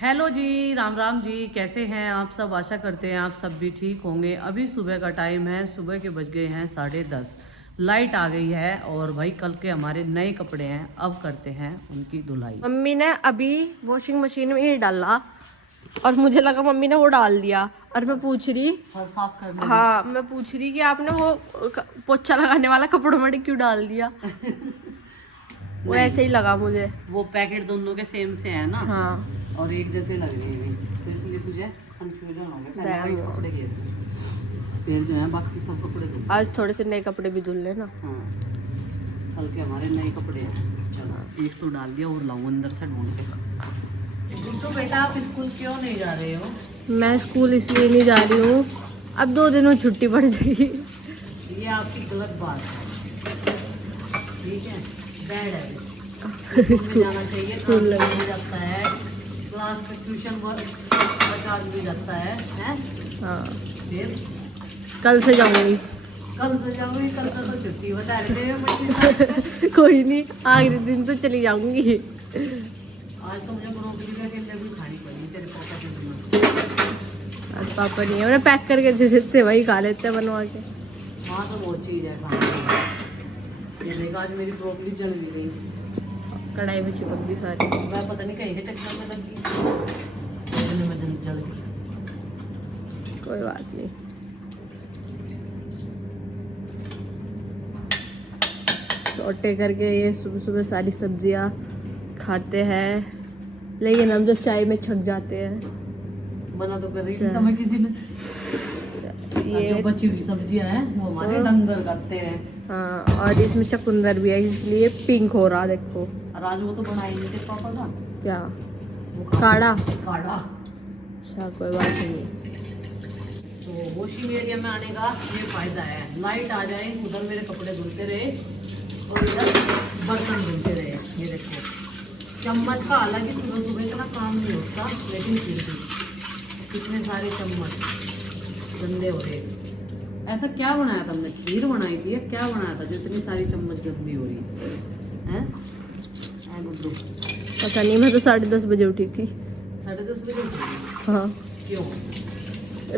Hello जी, राम राम जी। कैसे हैं आप सब? आशा करते हैं आप सब भी ठीक होंगे। अभी सुबह का टाइम है, सुबह के बज गए हैं 10:30। लाइट आ गई है और भाई कल के हमारे नए कपड़े हैं, अब करते हैं उनकी धुलाई। मम्मी ने अभी वॉशिंग मशीन में ही डाला और मुझे लगा मम्मी ने वो डाल दिया। और मैं पूछ रही, और साफ करने में हाँ मैं पूछ रही कि आपने वो पोछा लगाने वाला कपड़ों में क्यों डाल दिया। वो नहीं, ऐसे ही लगा मुझे। वो पैकेट दोनों के सेम से है ना, हाँ और एक जैसे लग रही है, तो इसलिए तुझे कंफ्यूजन हो गया। पहले डैम। वही कपड़े गए थे, फिर जो है बाकी सब कपड़े धुल। आज थोड़े से नए कपड़े भी धुल लेना। हाँ, कल के हमारे नए कपड़े हैं। चलो, एक तो डाल दिया और लाऊं अंदर से ढूंढ के। तो बेटा आप स्कूल क्यों नहीं जा रहे हो? मैं स्कूल इसलिए नहीं जा रही हूँ, अब 2 दिन में छुट्टी पड़ जाएगी। ये आपकी गलत बात है, ठीक है? बैड है। स्कूल जाना चाहिए, काम भी जाता है, क्लास में ट्यूशन बचा भी जाता है, हैं? हाँ फिर कल से जाऊंगी। कल से जाऊंगी, कल से तो छुट्टी बता रहे हैं। कोई नहीं, आखिरी दिन तो चली जाऊंगी। आज तो मुझे ब्रोकली का केले भी खानी पड़ी तेरे पापा के सामने। आज पापा नहीं है, उन्हें पैक करके दे देते, वही खा लेते बनवा के। हाँ तो बहुत चीज़ है खाने की। ये देखा, आज मेरी ब्रोकली जल भी गई, कढ़ाई में चिपक गई सारी। मैं पता नहीं कहीं के चक्कर में लग गई, में जल गई। कोई बात नहीं। छोटे करके ये सुबह सुबह सारी सब्जियां खाते हैं, लेकिन हम जो चाय में छक जाते हैं। मना तो कर रही थी तुम्हें किसी ने। ये जो बची हुई सब्जियां हैं वो हमारे डंगर करते हैं। हाँ, और इसमें चुकंदर भी है, इसलिए पिंक हो रहा देखो। और आज वो तो बनाई नहीं थे पापा का, क्या वो काढ़ा? काढ़ा। अच्छा कोई बात नहीं। तो वॉशिंग एरिया में आने का ये फायदा है, लाइट आ जाए, उधर मेरे कपड़े धुलते रहे और इधर बर्तन धुलते रहे। ये देखो, चम्मच का हालांकि सुबह सुबह इतना काम नहीं होता, लेकिन फिर भी कितने सारे चम्मच गंदे हो रहे। ऐसा क्या बनाया था हमने? खीर बनाई थी या क्या बनाया था जो इतनी सारी चम्मच गंदी हो रही है? गुड्डू पता नहीं, मैं तो 10:30 बजे उठी थी। 10:30 बजे उठी थी? हाँ, क्यों?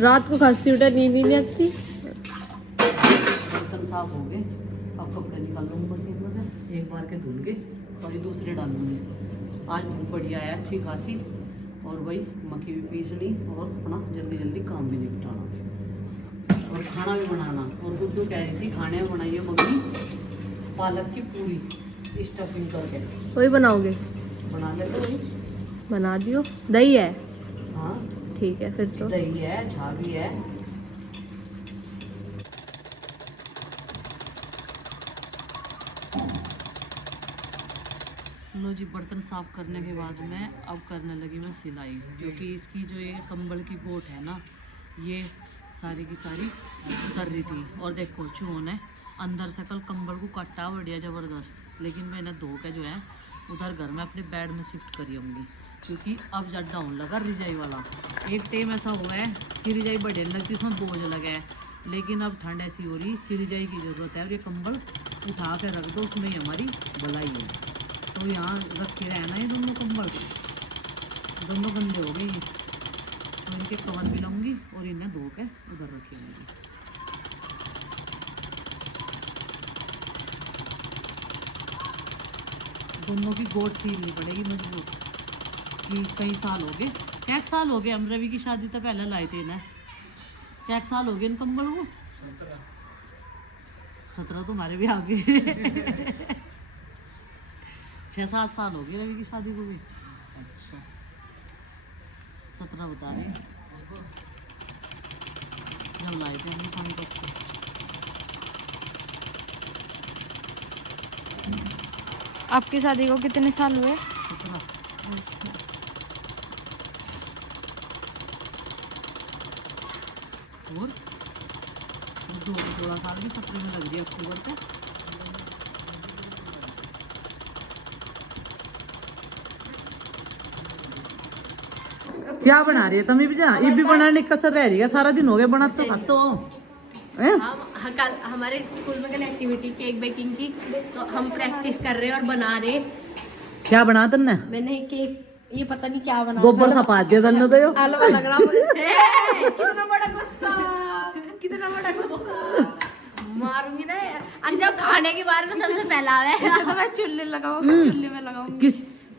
रात को खांसी उठा, नींद ही नहीं आती। बर्तन साफ हो गए, अब कपड़े निकाल लूँगी मशीन में से, एक बार के धुल के और ये दूसरे डालूंगी। आज धूप बढ़िया है अच्छी खासी, और वही मक्खी भी पीसनी और अपना जल्दी जल्दी काम भी निपटाना और खाना भी बनाना। और गुड्डू कह रही थी खाने में बनाइए मम्मी पालक की पूरी स्टफिंग करके। वही बनाओगे? बना ले तो वही। बना दियो। दही है? हाँ ठीक है फिर तो। दही है, छा भी है। लो जी, बर्तन साफ करने के बाद में अब करने लगी मैं सिलाई, क्योंकि इसकी जो ये कंबल की बोट है ना, ये सारी की सारी उतर रही थी। और देखो चूहों ने अंदर से कल कंबल को काटा बढ़िया ज़बरदस्त, लेकिन मैंने धो के जो है उधर घर में अपने बेड में शिफ्ट करी होंगी, क्योंकि अब जब डाउन लगा रिजाई वाला। एक टाइम ऐसा हुआ है कि रिजाई बढ़े लगती, उसमें बोझ लगा है, लेकिन अब ठंड ऐसी हो रही कि रिजाई की ज़रूरत है और ये कंबल उठा के रख दो, उसमें ही हमारी भलाई है। तो यहाँ रखे रहना, ये दोनों कंबल दोनों गंदे हो गए, तो इनके कवर भी लाऊंगी और इन्हें धो के उधर रखेंगे। दोनों की गोड़ सीलनी पड़ेगी मजबूत, कि कई साल हो गए, क्या साल हो गए, हम रवि की शादी तो पहले लाए थे ना, क्या साल हो गए इन कंबल को? 17 तो हमारे भी आ गए। 6-7 साल हो गए रवि की शादी को भी। अच्छा 17 बता रहे जब लाए थे हमने खाने को। आपकी शादी को कितने साल हुए? 17। और 16 साल की 17 में लग रही है अक्टूबर पे। क्या बना रही है तमी भी? जा ये भी बनाने कसर रह रही है, सारा दिन हो गया बना तो खाते हो। कल हमारे स्कूल में कल एक्टिविटी केक बेकिंग की, तो हम प्रैक्टिस कर रहे हैं और बना रहे। क्या बना तुमने? मैंने केक ये पता नहीं क्या बना गोबर सा पात दिया धन्नो तो यो हलवा लग रहा मुझे। कितना बड़ा गुस्सा, कितना बड़ा गुस्सा। मारूंगी ना अंजा खाने की बार में सबसे पहला है। इसे तो मैं चुल्ले लगाऊंगी, चुल्ले में लगाऊंगी।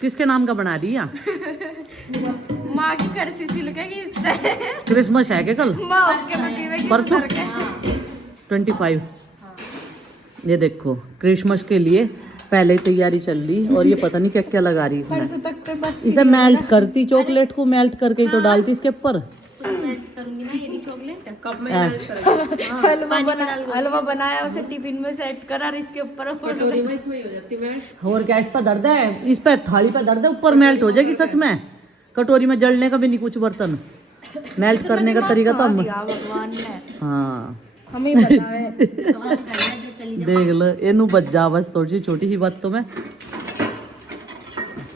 किसके नाम का बना रही है? माँ की करसी सिलकेगी इससे। क्रिसमस है क्या कल? माँ के बटी में परसों 25। ये देखो क्रिसमस के लिए पहले ही तैयारी चल रही और ये पता नहीं क्या क्या लगा रही इसमें। परसों तक तो बस इसे मेल्ट करती, चॉकलेट को मेल्ट करके ही तो डालती इसके ऊपर। करूंगी ना ये चॉकलेट कप में मेल्ट कर हलवा बनाया उसे टिफिन में सेट करा और इसके ऊपर कटोरी में इसमें ही हो जाती मेल्ट। और क्या इस पर दर्द है? इस पे थाली पे दर्द है, ऊपर मेल्ट हो जाएगी सच में। कटोरी में जलने का भी नहीं कुछ बर्तन। मेल्ट करने का तरीका तो हम भगवान ने हाँ हमें पता है। देख लो एनू बच जा बस थोड़ी छोटी सी बात तो मैं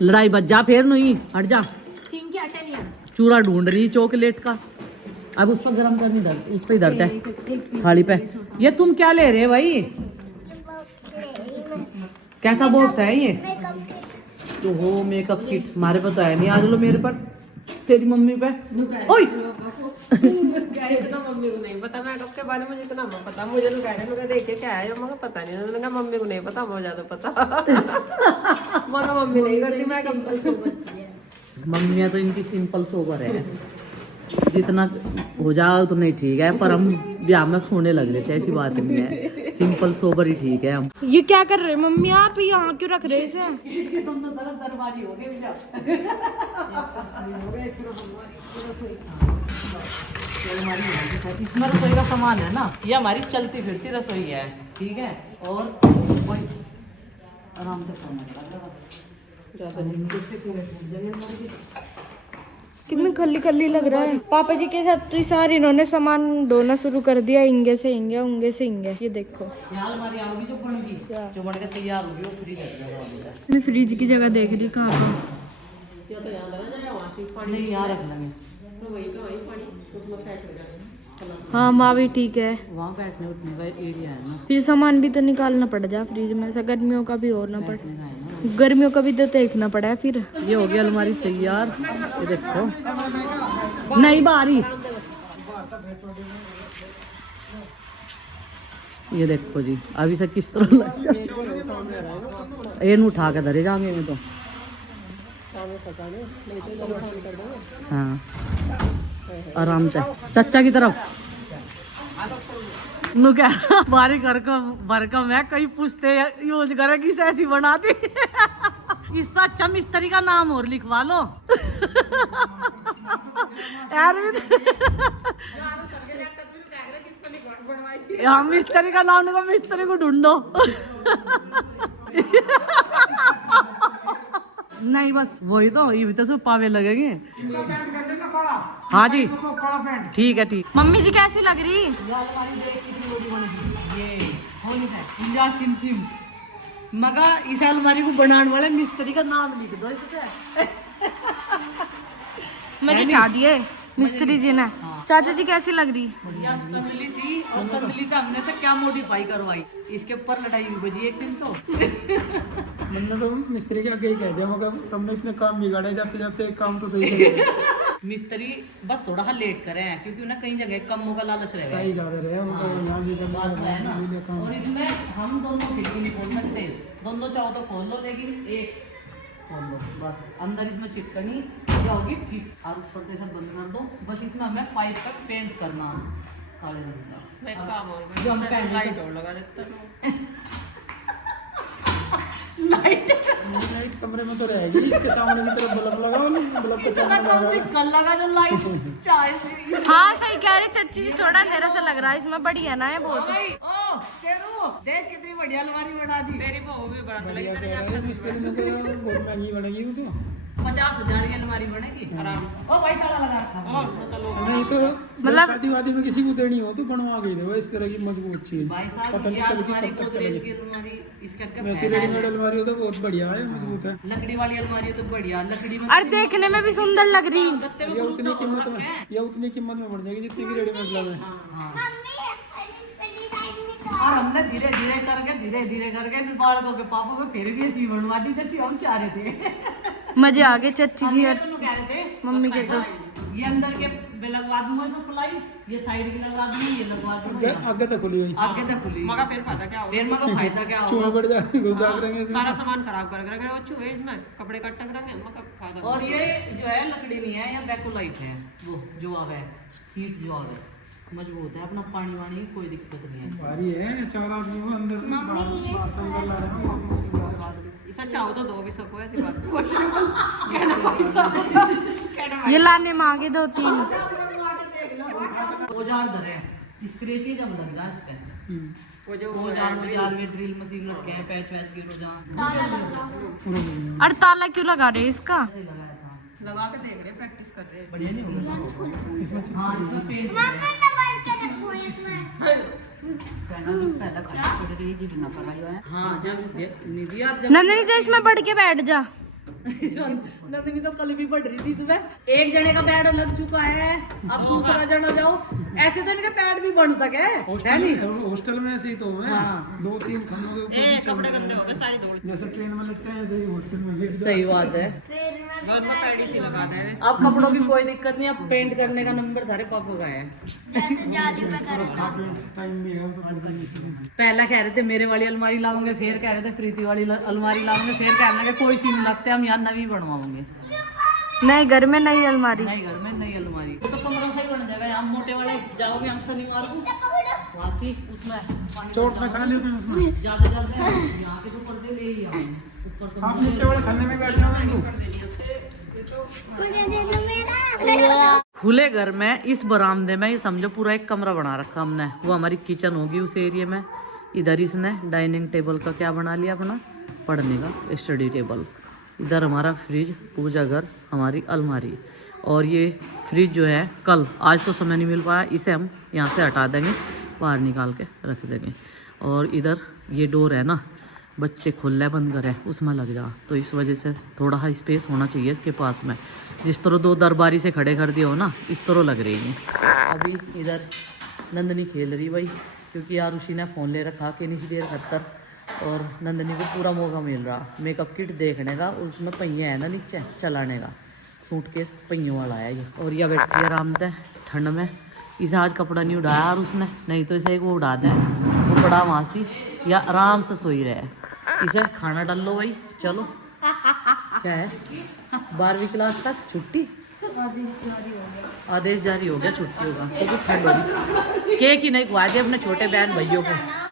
लड़ाई बच जा फिर नहीं हट जा। चिंकी आटा नहीं है। चूरा ढूंढ रही चॉकलेट का। अब उस पर गर्म करनी दर्द, उस पर ही दर्द है थाली पे। ये तुम क्या ले रहे भाई? कैसा बॉक्स है ये? तो हो मेकअप किट हमारे पे तो है नहीं। आज लो मेरे पर, तेरी मम्मी पे। ओए क्या इतना मम्मी को नहीं पता मेकअप के बारे में, मुझे इतना पता। मुझे तो कह रहे हैं देखे क्या है, मगर पता नहीं। उन्होंने कहा मम्मी को नहीं पता, बहुत ज्यादा पता। मगर मम्मी नहीं करती मेकअप। मम्मियाँ तो इनकी सिंपल सोबर है, जितना हो जाओ उतना ही ठीक है। पर हम ब्याह में सोने लग रहे थे, ऐसी बात नहीं है। सिंपल सोबर ही ठीक है हम। ये क्या कर रहे हैं मम्मी आप यहाँ क्यों रख रहे इसे? इसमें रसोई का सामान है ना, ये हमारी चलती फिरती रसोई है, ठीक है। और आराम से कितनी खल्ली खल्ली लग रहा है। पापा जी के साथ तो सारे इन्होंने सामान धोना शुरू कर दिया, इंगे से इंगे, उंगे से इंगे। ये देखो यहाँ हमारी आओगी जो बन गई, जो बन के तैयार होगी वो फ्रीज है। मैं फ्रिज की जगह देख रही कहाँ पे। या तो यहाँ लगा जाए, वहाँ से नहीं यहाँ रख लेंगे, तो वही का वही पानी उसमें सेट हो जाएगा। हाँ माँ भी ठीक है। वहाँ बैठने उठने का एरिया है ना, फिर सामान भी तो निकालना पड़ जा फ्रिज में से, गर्मियों का भी और ना पड़, बैठने का है ना। गर्मियों का भी तो देखना पड़ा है फिर। ये हो गया अलमारी तैयार। ये देखो नहीं बारी, ये देखो जी अभी से किस तरह ये नू उठा के धरे जाएंगे में तो। हाँ आराम से चच्चा की तरफ नु क्या बारी घर का भरकम है, कहीं पूछते यूज करे किस ऐसी बनाती। इसका अच्छा मिस्त्री का नाम और लिखवा लो यार। यहाँ मिस्त्री का नाम नहीं, मिस्त्री को ढूंढो। नहीं बस वही तो, ये भी तो उसमें पावे लगेंगे। हाँ जी ठीक है ठीक। मम्मी जी कैसी लग रही? ये सिम सिम मगर इस अलमारी को बनाने वाले मिस्त्री का नाम लिख दो इससे। मुझे खा दिए मिस्त्री जी ने। चाचा जी कैसी लग रही? या संदली थी, और संदली से हमने से क्या मॉडिफाई करवाई, इसके ऊपर लड़ाई हुई बजी एक दिन तो। मैंने तो मिस्त्री के आगे ही कह दिया, मगर तुमने इतने काम बिगाड़े, जाते जाते काम तो सही चलेगा। मिस्त्री बस थोड़ा सा लेट करे हैं क्योंकि उन्हें कई जगह कमों का लालच रहेगा। सही ज्यादा रहे उनको यहाँ भी करना बात है ना। है काम। और इसमें हम दोनों खिड़की नहीं खोल सकते, दोनों चाहो तो खोल लो, लेकिन एक खोल लो बस। अंदर इसमें चिटकनी क्या होगी फिक्स, और ऊपर से बंद कर दो बस। इसमें हमें पाइप पर पेंट करना काले रंग का। एक काम और जो हम पहले लाइट और लगा देता हूँ। लाइट लाइट कमरे में तो रहेगी, इसके सामने की तरफ बल्ब लगाओ ना, बल्ब को इतना कम निकल लगा जो लाइट चाय से। हाँ सही कह रहे चाची जी, थोड़ा अंधेरा सा लग रहा है इसमें। बढ़िया ना है बहुत। ओ शेरू देख कितनी बढ़िया अलमारी बना दी। तेरी बहू भी बड़ा लगी मिस्त्री ने तो बहुत महंगी बनेगी वो तो। 50,000 की अलमारी बनेगी आराम से। ओ भाई ताला लगा रखा। नहीं तो मतलब- शादी वादी में किसी को देनी हो तो बनवा के दो इस तरह की मजबूत चीज। भाई साहब पता ये नहीं कब अलमारी की कब तक गोदरेज चलेगी। की अलमारी इसके करके वैसे फैला है। रेडीमेड अलमारी हो तो बहुत बढ़िया है, मजबूत है। लकड़ी वाली अलमारी है तो बढ़िया, लकड़ी में अरे देखने में भी सुंदर लग रही। गत्ते में ये गुरु उतनी तो कीमत रखे में, हैं। ये उतनी कीमत में बढ़ जाएगी जितनी की रेडीमेड लगे। हाँ। और हमने धीरे धीरे करके निबाड़ को के पापा को फिर भी ऐसी बनवा दी जैसी हम चाह रहे थे। मजे आ गए चाची जी और कह रहे थे मम्मी के तो ये अंदर के मैं लगवा दूंगा इसमें प्लाई, ये साइड की लगवा दूंगा, ये लगवा दूंगा, आगे तक खुली हुई आगे तक खुली। मगर फिर पता क्या होगा, फिर मगर फायदा क्या चूहे होगा? बढ़ जाएंगे, घुस जाग रहेंगे इसमें। सारा सामान खराब कर कर वो चूहे इसमें कपड़े कट टक रखे मगर फायदा और ये जो है लकड़ी नहीं है, या बैकोलाइट है, वो जो आवे सीट जो आवे मजबूत है, अपना पानी वानी की कोई दिक्कत नहीं है। भारी है, 4 आदमी को अंदर बाहर से अंदर ला रहे हैं, और उसके बाद इसे चाहो तो दो भी सको ऐसी बात नहीं। ये लाने मांगे 2-3 औजार धरे हैं, स्क्रेच ही जब लग जाए इस पे, वो जो औजार में ड्रिल मशीन रखे हैं, पैच वैच के रुझान और ताला क्यों लगा रहे हैं इसका? लगा के देख रहे प्रैक्टिस कर रहे बढ़िया नहीं होगा। हाँ इसमें पेंट हाँ जब निधि आप जब नंदनी जा इसमें बढ़ के बैठ जा। नंदिनी तो कल भी बढ़ रही थी इसमें, एक जने का पैड लग चुका है, अब दूसरा जना जाओ, ऐसे तो इनके पैड भी बन सके है नहीं। हॉस्टल में ऐसे ही तो है, हाँ। 2-3 खानों के ऊपर भी चल कपड़े रहे गंदे हैं। हो गए सारी धूल जैसे ट्रेन में लगते हैं ऐसे ही हॉस्टल में लेट जाओ। सही बात है। घर में पैडी सी लगा दे अब कपड़ों की कोई दिक्कत नहीं, अब पेंट करने का नंबर धारे पापा का है। टाइम भी है तो पता नहीं। पहले कह रहे थे मेरे वाली अलमारी लाओगे, फिर कह रहे थे प्रीति वाली अलमारी लाओगे, फिर कह रहे थे कोई सी नहीं लगते, हम यहाँ नवी बनवाओगे। नए घर में नई अलमारी। नई घर में नई अलमारी, वो तो कमरा सही बन जाएगा। यहाँ मोटे वाले जाओगे हम शनिवार को वहाँ से उसमें पानी चोट में खा लेते हैं उसमें। ज्यादा ज्यादा यहाँ के जो पर्दे ले ही आओ ऊपर तो आप नीचे वाले खाने में बैठ जाओ इनको। खुले घर में इस बरामदे में ये समझो पूरा एक कमरा बना रखा हमने, वो हमारी किचन होगी उस एरिया में। इधर इसने डाइनिंग टेबल का क्या बना लिया अपना, पढ़ने का स्टडी टेबल। इधर हमारा फ्रिज, पूजा घर, हमारी अलमारी। और ये फ्रिज जो है कल, आज तो समय नहीं मिल पाया, इसे हम यहाँ से हटा देंगे, बाहर निकाल के रख देंगे। और इधर ये डोर है ना, बच्चे खोल बंद करे उसमें लग जा, तो इस वजह से थोड़ा सा स्पेस होना चाहिए इसके पास में। जिस तरह 2 दरबारी से खड़े कर दिए हो ना, इस तरह लग रही है। अभी इधर नंदनी खेल रही भाई, क्योंकि यार उसी ने फ़ोन ले रखा कि नहीं देर खतर, और नंदनी को पूरा मौका मिल रहा मेकअप किट देखने का। उसमें पहिया है ना नीचे चलाने का, सूटकेस पहियों वाला है ये। और यह बैठी आराम से ठंड में, इसे आज कपड़ा नहीं उड़ाया और उसने, नहीं तो इसे वो उड़ा दे, वो बड़ा वहाँसी या आराम से सोई रहे। इसे खाना डाल लो भाई, चलो। क्या है 12वीं क्लास तक छुट्टी, आदेश जारी हो गया छुट्टियों का, तो कुछ ठंड होगी। केक ही नहीं खुआ दे अपने छोटे बहन भाइयों को।